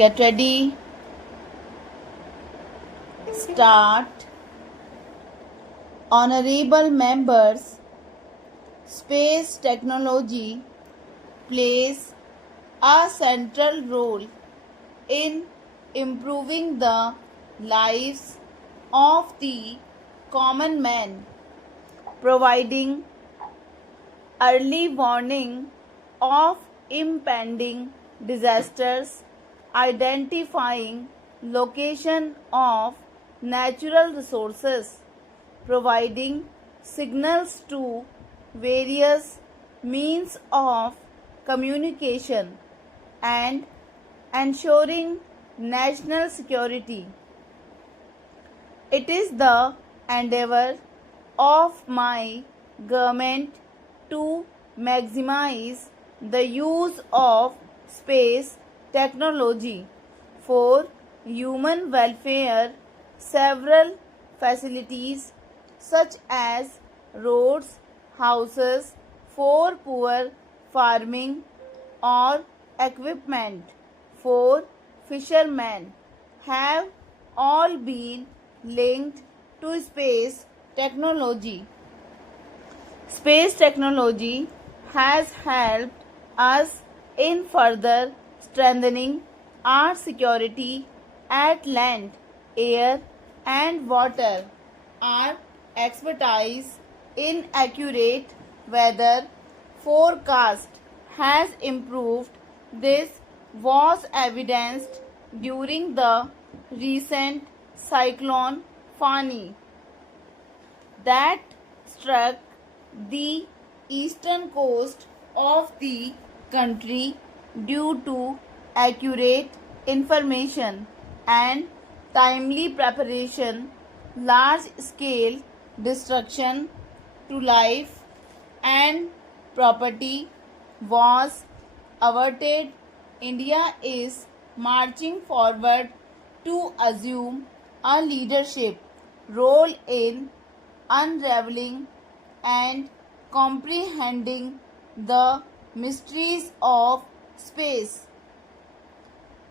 Get ready. Start. Honorable members, space technology plays a central role in improving the lives of the common man, providing early warning of impending disasters, identifying location of natural resources, providing signals to various means of communication, and ensuring national security. It is the endeavor of my government to maximize the use of space technology for human welfare. Several facilities such as roads, houses for poor farming, or equipment for fishermen have all been linked to space technology. Space technology has helped us in further strengthening our security at land, air, and water. Our expertise in accurate weather forecast has improved. This was evidenced during the recent cyclone Fani that struck the eastern coast of the country. Due to accurate information and timely preparation, large scale destruction to life and property was averted. India is marching forward to assume a leadership role in unraveling and comprehending the mysteries of space.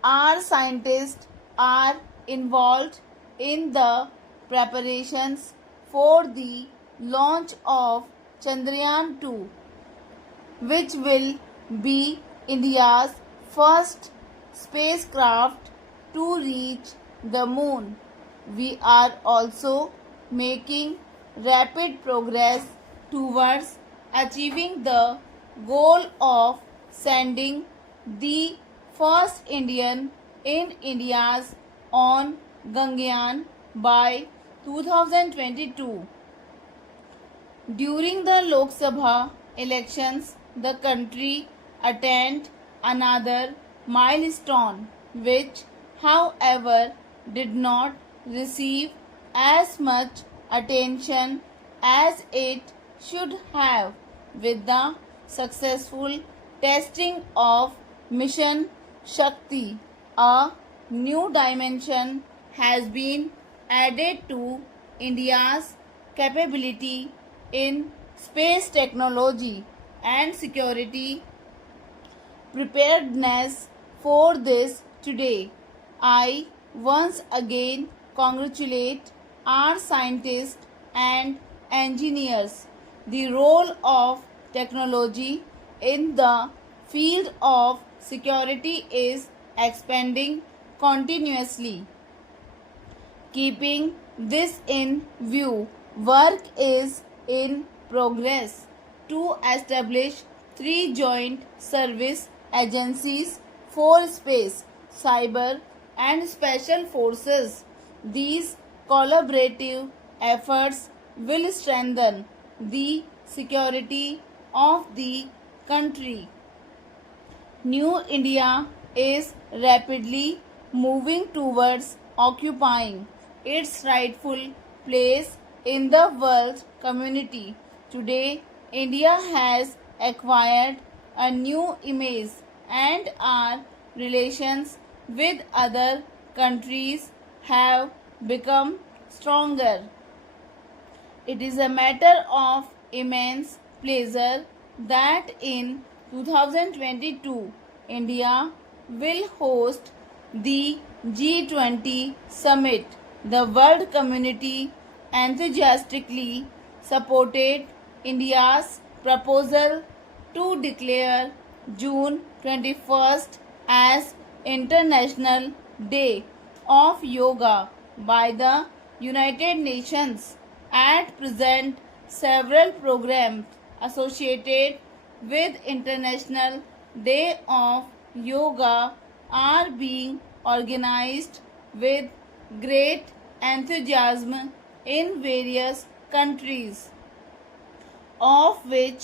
Our scientists are involved in the preparations for the launch of Chandrayaan 2, which will be India's first spacecraft to reach the moon. We are also making rapid progress towards achieving the goal of sending the first Indian in India's on Gaganyaan by 2022. During the Lok Sabha elections, the country attained another milestone, which, however, did not receive as much attention as it should have, with the successful testing of Mission Shakti. A new dimension has been added to India's capability in space technology and security preparedness. For this today, I once again congratulate our scientists and engineers. The role of technology in the field of security is expanding continuously. Keeping this in view, work is in progress to establish three joint service agencies for space, cyber, and special forces. These collaborative efforts will strengthen the security of the country. New India is rapidly moving towards occupying its rightful place in the world community. Today, India has acquired a new image, and our relations with other countries have become stronger. It is a matter of immense pleasure that in 2022 India will host the G20 summit. The world community enthusiastically supported India's proposal to declare June 21st as International Day of Yoga by the United Nations. At present, several programs associated with International Day of Yoga are being organized with great enthusiasm in various countries, of which